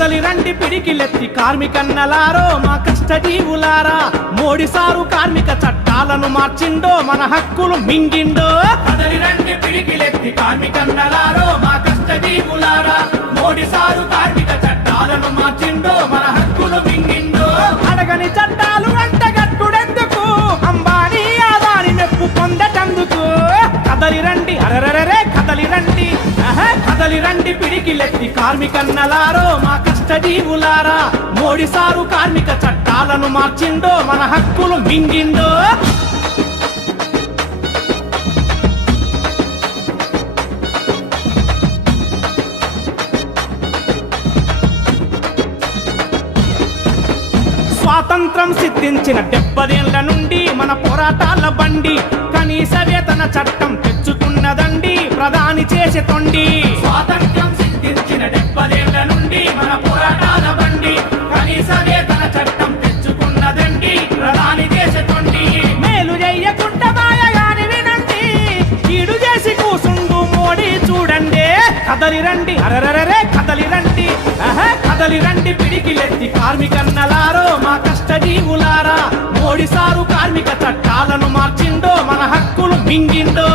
కదలి రండి పిడికిలెత్తి కార్మికన్నలారో మా కష్టజీవులారా మోడీ సారు కార్మిక చట్టాలను మార్చిండో మన హక్కులు మింగిండో కదలి రండి పిడికిలెత్తి కార్మికన్నలారో మా కష్టజీవులారా మోడీ సారు కార్మిక చట్టాలను మార్చిండో మన హక్కులు మింగిండో అడగని చట్టాలు అంటగట్టుడెందుకు అంబానీ ఆదాని మెప్పు పొందటందుకు కదలి రండి అరరరే కదలి రండి కదలి రండి పిడికిలెత్తి కార్మికన్నలారో మా కష్టజీవులారా మోడీ సారు కార్మిక చట్టాలను మార్చిండో మన హక్కులు మింగిండో స్వాతంత్రం సిద్ధించిన 70 ఏళ్ల నుండి మన పోరాటాల బండి కనీస వేతన చట్టం తెచ్చుకున్నదండి ప్రధాని చేసే తొండి స్వాతంత్రం సిద్ధించిన 70 ఏళ్ల నుండి మన పోరాటాల బండి కనీస వేతన చట్టం తెచ్చుకున్నదండి ప్రధాని చేసే తొండి మేలు చెయ్యకుండా మాయగాని వినండి కీడు చేసి కూసుండు మోడీ చూడండి కదలి రండి అరరరే కదలి రండి కదలి రండి పిడికిలెత్తి కార్మికన్నలారో మా కష్టజీవులారా మోడీ సారు కార్మిక చట్టాలను మార్చిండో మన హక్కులు మింగిండో